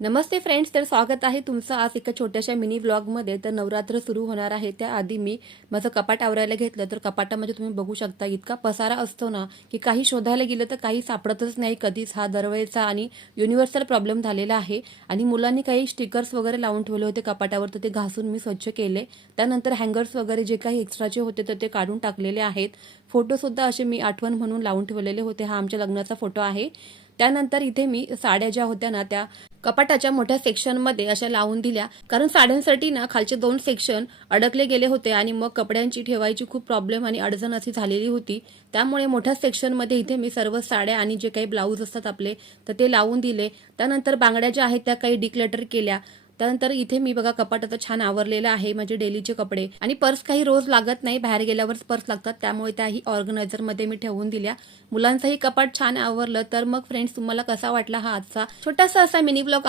नमस्ते friends, तर स्वागत आहे तुमचं आज एका छोट्याशा मिनी व्लॉगमध्ये. तर नवरात्र सुरू होणार आहे त्याआधी मी माझं कपाट आवरायला घेतलं. तर कपाटामध्ये तुम्ही बघू शकता इतका पसारा असतो ना की काही शोधायला गेलं तर काही सापडतच नाही कधीच. हा दरवेळेचा आणि युनिव्हर्सल प्रॉब्लेम झालेला आहे. आणि मुलांनी काही स्टिकर्स वगैरे लावून ठेवले होते कपाटावर, तर ते घासून मी स्वच्छ केले. त्यानंतर हँगर्स वगैरे जे काही एक्स्ट्राचे होते तर ते काढून टाकलेले आहेत. फोटोसुद्धा असे मी आठवण म्हणून लावून ठेवलेले होते. हा आमच्या लग्नाचा फोटो आहे. त्यानंतर इथे मी साड्या ज्या होत्या ना त्या कपाटाच्या मोठ्या सेक्शनमध्ये अशा लावून दिल्या, कारण साड्यांसाठी ना खालचे 2 सेक्शन अडकले गेले होते आणि मग कपड्यांची ठेवायची खूप प्रॉब्लेम आणि अडचण अशी झालेली होती. त्यामुळे मोठ्या सेक्शनमध्ये इथे मी सर्व साड्या आणि जे काही ब्लाऊज असतात आपले तर ते लावून दिले. त्यानंतर बांगड्या ज्या आहेत त्या काही डिक्लटर केल्या. त्यानंतर इथे मी बघा कपाट आता छान आवरलेलं आहे. माझे डेलीचे कपडे आणि पर्स काही रोज लागत नाही, बाहेर गेल्यावरच पर्स लागतात, त्यामुळे त्याही ऑर्गनायझरमध्ये मी ठेवून दिल्या. मुलांचंही कपाट छान आवरलं. तर मग फ्रेंड्स, तुम्हाला कसा वाटला हा आजचा छोटासा असा मिनी ब्लॉग?